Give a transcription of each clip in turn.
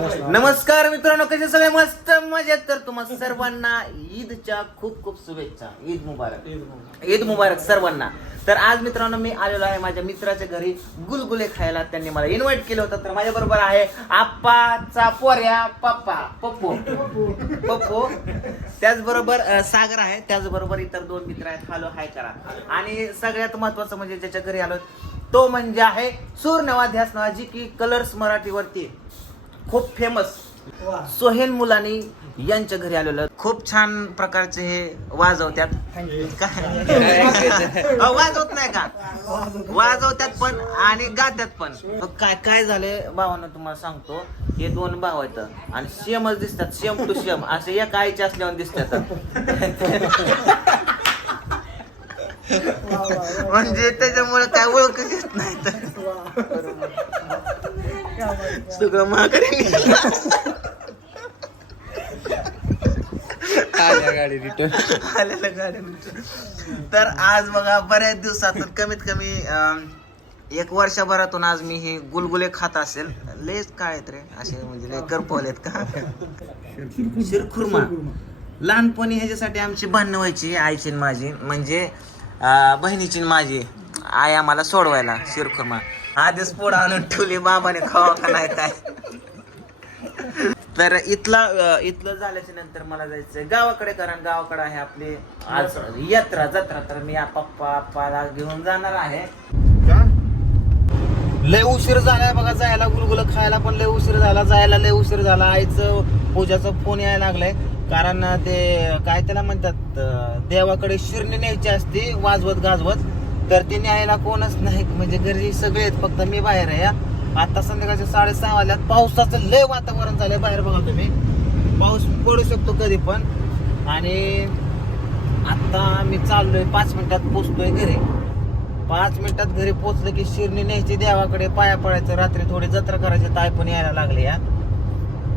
नमस्कार मित्रांनो कसे सगळे मस्त मजेत? तर तुम्हाला सर्वांना ईदच्या खूप खूप शुभेच्छा. ईद मुबारक. ईद मुबारक. सर्वांना. तर आज मित्रांनो मी आलेलो आहे माझ्या मित्राच्या घरी गुलगुले खायला. त्यांनी मला इन्व्हाइट केलं होतं. तर माझ्या बरोबर आहे आप्पाचा पोऱ्या पप्पा. पप्पू. पप्पू. त्याचबरोबर सागर आहे. त्याचबरोबर इतर दोन मित्र आहेत. हॅलो हाय करा. आणि सगळ्यात महत्वाचं म्हणजे ज्याच्या घरी आलो तो म्हणजे आहे सूर्यनवा ध्यास नवा जी की कलर्स मराठीवरती. खूप फेमस सोहेल मुलानी यांच्या घरी आलेलं. खूप छान प्रकारचे हे वाजवत्यात काय? वाजवत नाही का? वाजवतात पण आणि गात्यात पण. काय काय झाले भावानं तुम्हाला सांगतो. हे दोन भाव आहेत. आणि सेमच दिसतात. Same to same. असे एका आईचे असल्यावर दिसतात. म्हणजे त्याच्यामुळे काय ओळख येत नाही तर सगळं महागारी गाडी तर आज बघा बऱ्याच दिवसातून कमीत कमी अं, एक वर्षभरातून आज मी हे गुलगुले खात असेल. लेच काय आहेत रे. असे म्हणजे लय करपवलेत का? शिरखुर्मा. लहानपणी ह्याच्यासाठी आमची भांडणं व्हायची आईची आणि माझी. म्हणजे अं, बहिणीची आणि माझी. आई आम्हाला सोडवायला शिरखुर्मा. आधीच पोड आणून ठेवली बाबाने खावा का नाही काय? तर इथला इथलं झाल्याच्यानंतर मला जायचंय. गावाकडे कारण गावाकडे आहे आपली आज यात्रा जत्रा. तर मी पप्पा आप्पाला घेऊन जाणार आहे. लय उशीर झालाय बघा जायला गुलगुल खायला पण लय उशीर झाला जायला लय उशीर झाला. आईचं पूजाचा फोन यायला लागलाय. कारण ते काय त्याला म्हणतात देवाकडे शिरणी न्यायची असते वाजवत गाजवत तर ते न्यायला कोणच नाही. म्हणजे घरी सगळे आहेत फक्त मी बाहेर आहे हा. आता संध्याकाळच्या साडेसहा वाजल्यात. पावसाचं लय वातावरण झालंय बाहेर बघा तुम्ही. पाऊस पडू शकतो कधी पण. आणि आता मी चाललोय पाच मिनिटात पोचतोय घरी. पाच मिनिटात घरी पोचलं की शिरणी न्यायची देवाकडे पाया पडायचं रात्री थोडी जत्रा करायची ताय पण यायला लागले या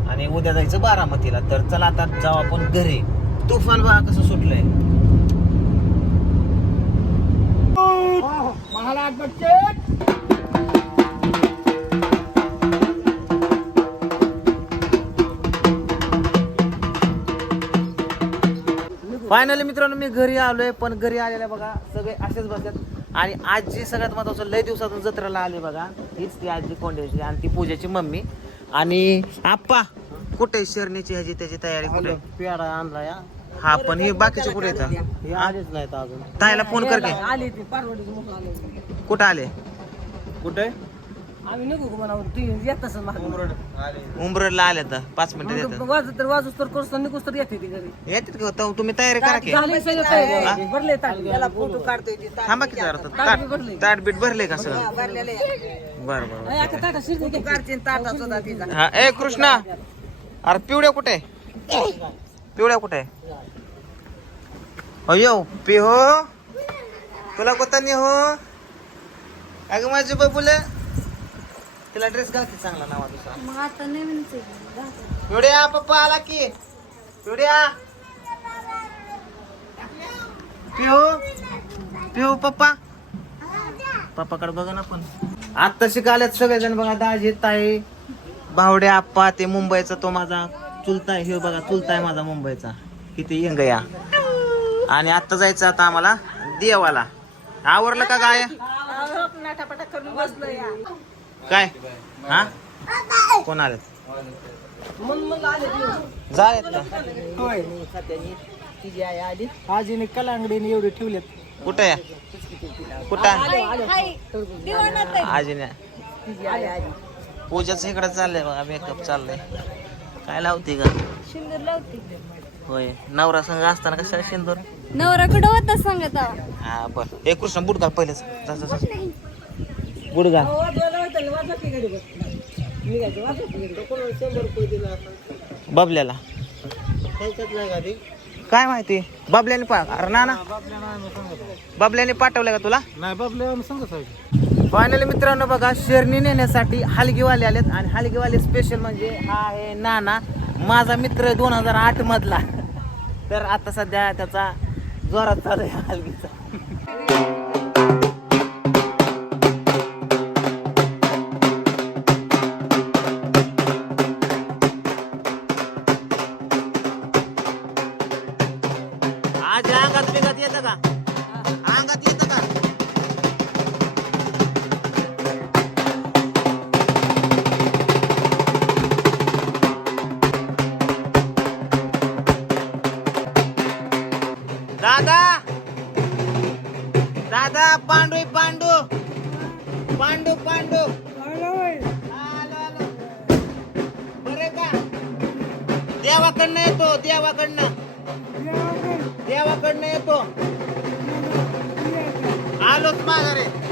आणि उद्या जायचं बारामतीला. तर चला आता जाऊ आपण घरी. तुफान बघा कसं सुटलंय. फायनली मित्रांनो मी घरी आलोय पण घरी आलेल्या बघा सगळे असेच बसतात आणि आजी सगळ्यात महत्वाचं लय दिवसातून जत्रेला आली बघा. हीच ती आजी कोंड्याची आणि ती पूजाची मम्मी. आणि आप्पा कुठे शरणीची ह्याची त्याची तयारी कुठे? पेढा आणला या. हा पण हे बाकीचे कुठे येतात हे आलेच नाहीत अजून. ताईला फोन कर की. आली ती पारवडीची मुख आले. कुठं आले? कुठे? आम्ही निघू का ती येत असेल आले तर पाच मिनिटं वाजत तर वाजूस तर करतो निघूस तर येते ती घरी. येतात का? तो तुम्ही तयारी करा की. झाली सगळं तयारी. भरले ताट त्याला फोटो काढतोय थांबा की जरा ताट ताट बीट भरले का सगळं बरं बरं हा ए कृष्णा. अरे पिवड्या कुठे? पिवड्या कुठे अयो पिहो तुला कोणता नाही हो? अगं माझे बबुले तिला ड्रेस घाल की चांगला नावा तुझा मग आता नवीनच आहे. पिवड्या पप्पा आला की. पिवड्या. पिहो पिहो पप्पा. पप्पाकडे बघा ना पण. आता शिकायल्यात सगळेजण बघा दाजी ताई भावडे आप्पा ते मुंबईचा तो माझा चुलता आहे हे बघा चुलता आहे माझा मुंबईचा. किती यंग या. आणि आता जायचं आता आम्हाला देवाला. आवरलं का काय काय? हा? कोण आले जायत आजीने कलांगडीने एवढे ठेवलेत. कुठे? कुठं? आजीने. पूजाच इकडे चाललंय बघा मेकअप चाललंय. काय लावते का सिंदूर लावते. होय. नवरा संघ असताना कशाला शेंदूर? नवरा कुठं होता सांगत आहो. हा बर. हे कृष्ण बुट घाल पहिलेच. जा, जा, जा. बुट घाल. बबल्याला. काय माहिती? बबल्याने पा अरे ना ना. बबल्याने पाठवलं का तुला? नाही बाबले सांगत फायनली मित्रांनो बघा शेरणी नेण्यासाठी हलगीवाले आलेत आणि हलगीवाले स्पेशल म्हणजे हा आहे नाना माझा मित्र दोन हजार आठ मधला. तर आता सध्या त्याचा जोरात चालू आहे हलगीचा. पांडू पांडू. आलो, आलो. बरं का? देवाकडनं येतो देवाकडनं. देवाकडनं येतो. आलोच माघारे.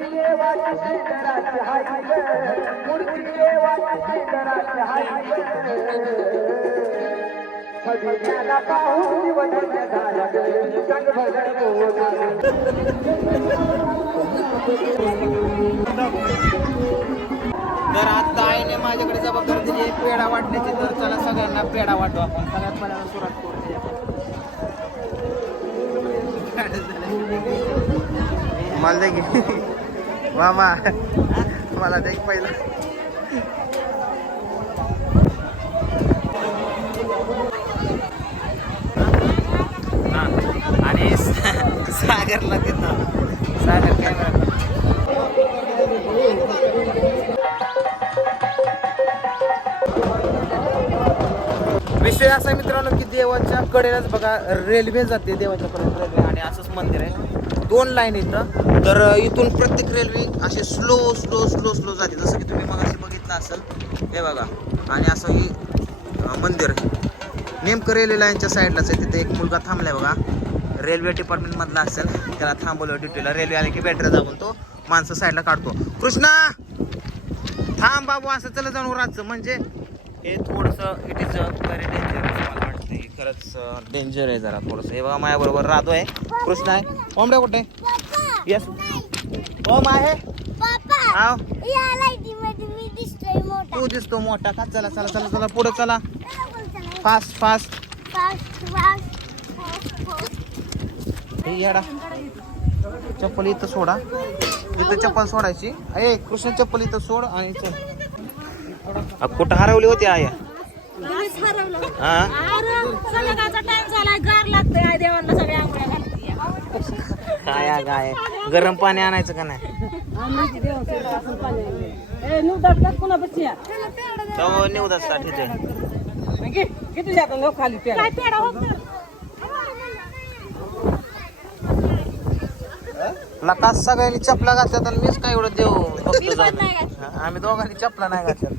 तर आता आईने माझ्याकडे जबाबदारी दिली पेढा वाटण्याची तर चला सगळ्यांना पेढा वाटू आपण. सगळ्यात पहिल्यांदा सुरुवात करू. मला दे की. मामा मला देख पहिला पहिलं आणि सा- सागरला तिथं सागर काय विषय असा मित्रांनो की देवाच्या कडेलाच बघा रेल्वे जाते देवाच्या पर्यंत रेल्वे. आणि असंच मंदिर आहे. दोन लाईन इथं तर इथून प्रत्येक रेल्वे असे स्लो स्लो स्लो स्लो जाते. जसं की तुम्ही मग बघितलं असेल हे बघा. आणि असं ही मंदिर नेमकं रेल्वे लाईनच्या साईडलाच आहे. तिथे एक मुलगा थांबलाय बघा. रेल्वे डिपार्टमेंटमधला असेल. त्याला थांबवलं ड्युटीला रेल्वे आले की बॅटरी दाबून तो माणसं साईडला काढतो. कृष्णा! थांब बाबू असं चला जाऊन राहायचं म्हणजे हे थोडंसं इट इज व्हेरी डेंजर मला वाटतं. खरंच डेंजर आहे जरा थोडंसं. हे बघा माझ्याबरोबर राधो आहे. कृष्णा आहे. ओमड्या कुठे? येस. ओम आहे? हाव. तू दिसतो मोठा. का? चला चला चला चला पुढे चला. फास्ट फास्ट फास्ट फास्ट हे येडा. चप्पल इथं सोडा. इथं चप्पल सोडायची. अये कृष्ण चप्पल इथं सोड आणि चल. अ, कुठं हरवली होती आय हा? काय काय गरम पाणी आणायचं का नाही? निवदाच किती जातं लोक खाली प्यायला? काय पेडा होत नाही. लका सगळ्यांनी चपला घातल्यात आणि मीच काय एवढं देऊ? घातल्या. हा, आम्ही दोघांनी चपला नाही घातल्या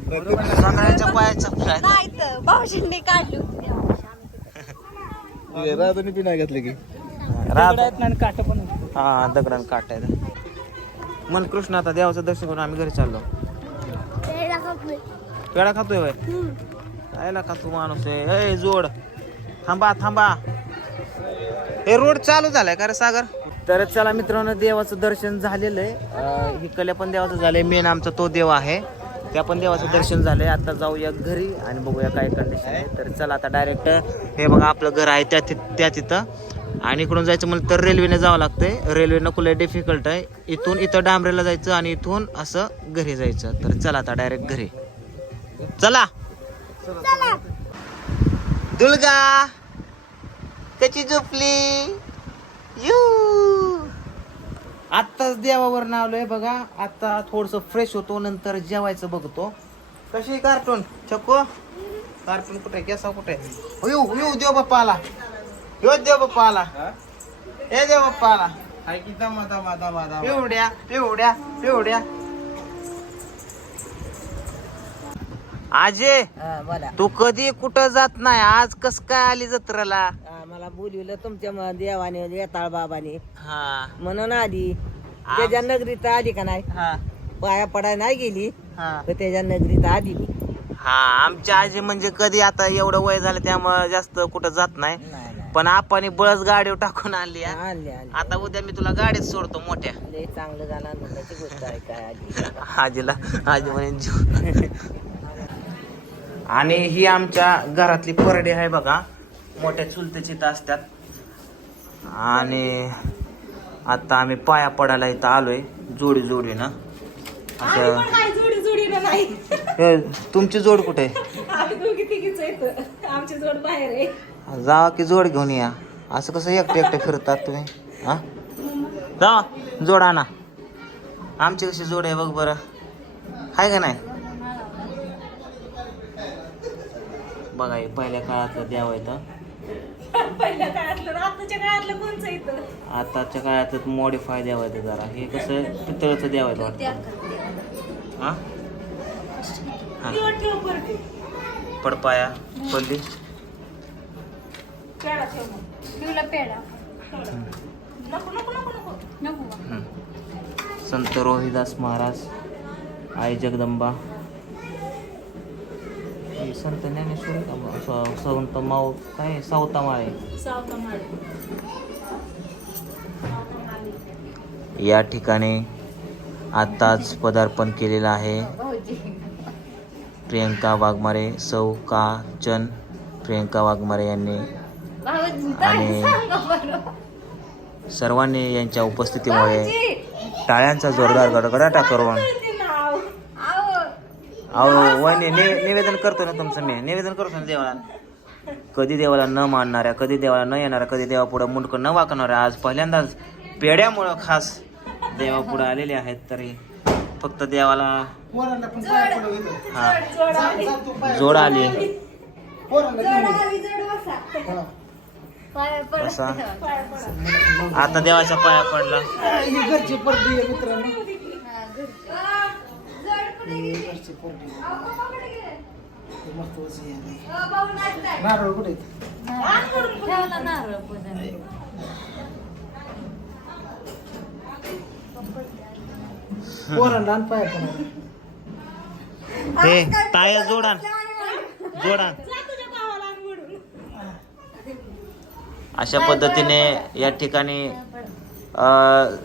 सगळ्यांच्या पायात चपला आहेत. तर भाऊजींनी काढली राधाने बी नाही घातले की. ना आणि काटं पण आहेत. हा दगडण काट आहे मन कृष्ण आता देवाचं दर्शन करून आम्ही घरी चाललो. पेढा खातोय. वय हम्म. यायला का तू माणूस आहे. ए जोड. थांबा थांबा. हे रोड चालू झालाय का रे सागर? तर चला मित्रांनो देवाचं दर्शन झालेलं आहे. अं, इकडल्या पण देवाचं झालंय. मेन आमचा तो देव आहे. त्या पण देवाचं दर्शन झालंय. आता जाऊया घरी आणि बघूया काय कंडिशन आहे. तर चला आता डायरेक्ट हे बघा आपलं घर आहे त्या त्या तिथं. आणि इकडून जायचं म्हणलं तर रेल्वेने जावं लागतंय. रेल्वेनं नको डिफिकल्ट आहे. इथून इथं डांबरेला जायचं आणि इथून असं घरी जायचं. तर चला आता डायरेक्ट घरी. चला. दुर्गा कशी झोपली? यू. आत्ताच देवावर नावलोय बघा. आता थोडस फ्रेश होतो नंतर जेवायचं बघतो. कशी कार्टून छको? कार्टून कुठे केसा कुठे येऊ येऊ देव बाप्पा आला. यो देव बाप्पा आला हे देव बाप्पा आला पिवड्या पिवड्या पिवड्या. आजे हा, बोला. तू कधी कुठं जात नाही? आज कस काय आली जत्रेला? हा, मला बोलवलं तुमच्या म- देवाने येताळ बाबाने. हा. म्हणून आली. त्याच्या नगरीत आली का नाही? हा. पाया पडाय नाही गेली. हा. तर त्याच्या नगरीत आली मी. हा आमची आजी म्हणजे कधी आता एवढं वय झालं त्यामुळे जास्त कुठं जात नाही. पण आपण बळच गाडीवर टाकून आणली हा. आणली आणली आता उद्या मी तुला गाडीत सोडतो मोठ्या. लय चांगलं झालं आनंदाची गोष्ट आहे काय आजीला आजी म्हणे जीव. आणि ही आमच्या घरातली परडी आहे बघा मोठ्या चुलत्याची इथं असतात. आणि आता आम्ही पाया पडायला इथं आलोय जोडी जोडीनं. आम्ही असं पण काय जोडी जोडीनं नाही. हे, तुमची जोड कुठे? आहे? आम्ही दोघी तिघीच आहेत आमची जोड बाहेर आहे. जावा की जोड घेऊन या. असं कसं एकटे एकटे फिरतात तुम्ही? हा? जा जोड आणा. आमची कशी जोड आहे बघ बरं. आहे का नाही? बघा हे पहिल्या काळातलं पहिल्या काळातलं आताच्या काळात मॉडीफाय देव आहे ते जरा. हे कसं पितळचं देव आहे वाटतं. हा? हा. पडपाया पडली. पेढा ठेव मग. नको नको नको नको. नको हं. संत रोहिदास महाराज आई जगदंबा. हे संत ज्ञानेश्वर का मग? स- संत माऊ काय सावता माळे. सावता माळे. या ठिकाणी आत्ताच पदार्पण केलेलं आहे. प्रियंका वाघमारे सौ का चन प्रियंका वाघमारे यांनी आणि सर्वांनी यांच्या उपस्थितीमुळे टाळ्यांचा जोरदार गडगडाटा करून. अहो वहिनी निवेदन करतो ना तुमचं मी. निवेदन करतो ना देवाला. कधी देवाला न मानणाऱ्या कधी देवाला न येणाऱ्या कधी देवापुढं मुंडकं न वाकणाऱ्या आज पहिल्यांदाच पेड्यामुळं खास देवापुढं आलेले आहेत तरी फक्त देवाला हा जोड. आली. जोड आली जोड आली जोड बसा पाया पड. असा आता देवाच्या पाया पडला हे टाया जोडा जोडा जा तुझ्या गावाला आणि वडून अशा पद्धतीने या ठिकाणी अ,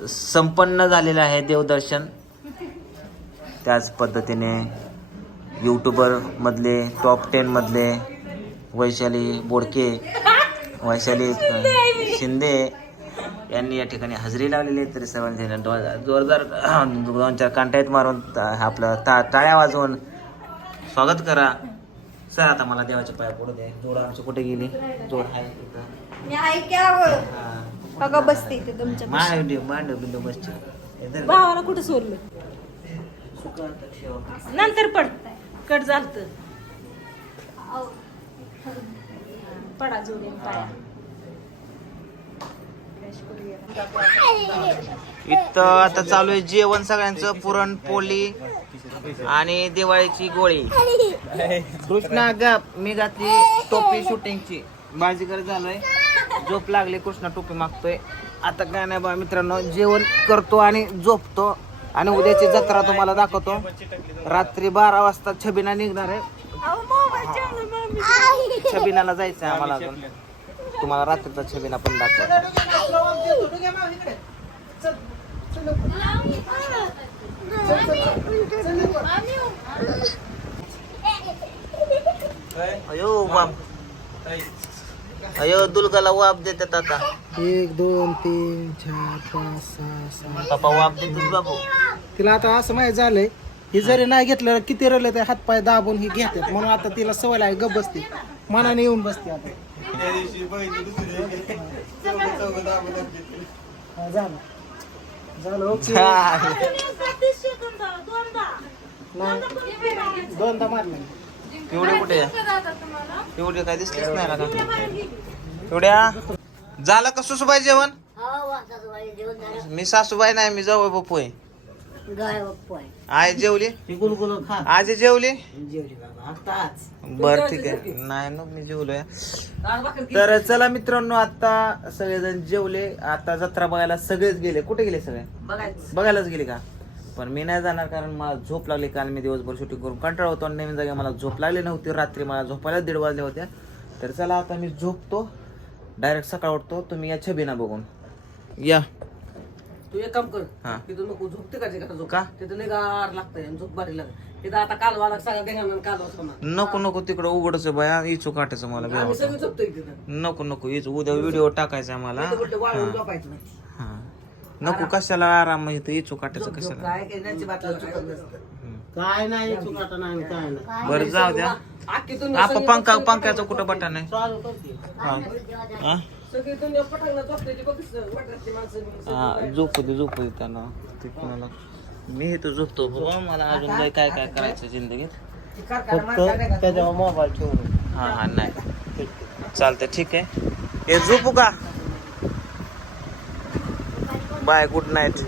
संपन्न झालेलं आहे देवदर्शन. त्याच पद्धतीने यूट्यूबर मधले टॉप टेन मधले वैशाली बोडके वैशाली शिंदे यांनी या ठिकाणी हजेरी लावलेली आहे. तरी सर्वांनी त्यांना दो- जोरदार दोन चार कांटाईत मारून आपलं ता टाळ्या वाजवून स्वागत करा. सर आता मला देवाच्या पाया पडू दे. जोड आमची कुठे गेली? जोड आहे इथं. हा. बघा बसते इथे तुमच्या मांडव मांडव बिंडव बसची इधर भावाला कुठं सोडलं. नंतर पड. कट झालत. पडा जोडीन पाया. इथं आता चालू आहे जेवण सगळ्यांचं पुरणपोळी आणि दिवाळीची गोळी. कृष्णा गप. मी घातली टोपी शूटिंगची. बाजीगर झालोय. झोप लागली कृष्णा टोपी मागतोय. आता काय नाही बा मित्रांनो जेवण करतो आणि झोपतो. आणि उद्याची जत्रा तुम्हाला दाखवतो. रात्री बारा वाजता छबिना निघणार आहे. छबिनाला जायचं आहे आम्हाला अजून. तुम्हाला रात्रीचा छबिना पण दाखवतो. अयो बाप. अयो दुर्गाला वाप देतात आता. एक दोन तीन चार पाच सहा सात. पप्पा वाप देतात बाबू. तिला आता असं माहीत झालंय हे जरी नाही घेतलं किती रडलं तर हातपाय दाबून ही घेतात. म्हणून आता तिला सवय लागली गप बसते. मनाने येऊन बसते आता. हा, झालं. झालं ओके. तीस सेकंद दोनदा. नाही दोनदा मारलं. एवढे कुठे? आहे? एवढे काय दिसलेच नाही ना एवढ्या झालं का सुसूबाई जेवण? मी सासूबाई नाही मी जाऊ बापू आहे. आई जेवली? आजी जेवली? बर ठीक आहे. नाही ना मी जेवलोय. तर चला मित्रांनो आता सगळेजण जेवले. आता जत्रा बघायला सगळेच गेले. कुठे गेले सगळे? बघायलाच गेले का? पण मी नाही जाणार कारण मला झोप लागली. काल मी दिवसभर शूटिंग करून कंटाळ होतो आणि नवीन जागा मला झोप लागली नव्हती. रात्री मला झोपायला दीड वाजल्या होत्या तर चला आता मी झोपतो. डायरेक्ट सकाळ उठतो. तुम्ही या छबिना बघून. या. तू एक काम कर. हा. तिथं नको झोपते का का झोप? का? तिथं लय गार लागतंय आणि झोप भारी लागत तिथं आता कालवा नको नको तिकडं उघडच बाया. इचू काटायचं मला भ्या आम्ही वाटतं. सगळे झोपतोय तिथं. नको नको इचू. उद्या व्हिडिओ टाकायचा मला. उलटे वाळून झोपायचं नाही. नको कशाला आराम? इथं इचू काटायचं कशाला? काय नाही चुकाटा नाही. काय नाही बरं जाऊ द्या. आपण पंखा पंख्याचं कुठं बटन आहे? चालू करते हा. हा? हा? झोपू दे झोपू दे त्यांना. ते कोणाला मी इथं झोपतो बाबा मला अजून लय काय काय करायचं जिंदगीत? त्याच्यावर मोबाईल ठेवून. हा हा नाही. चालतंय ठीक आहे. हे झोपू का? Bye good night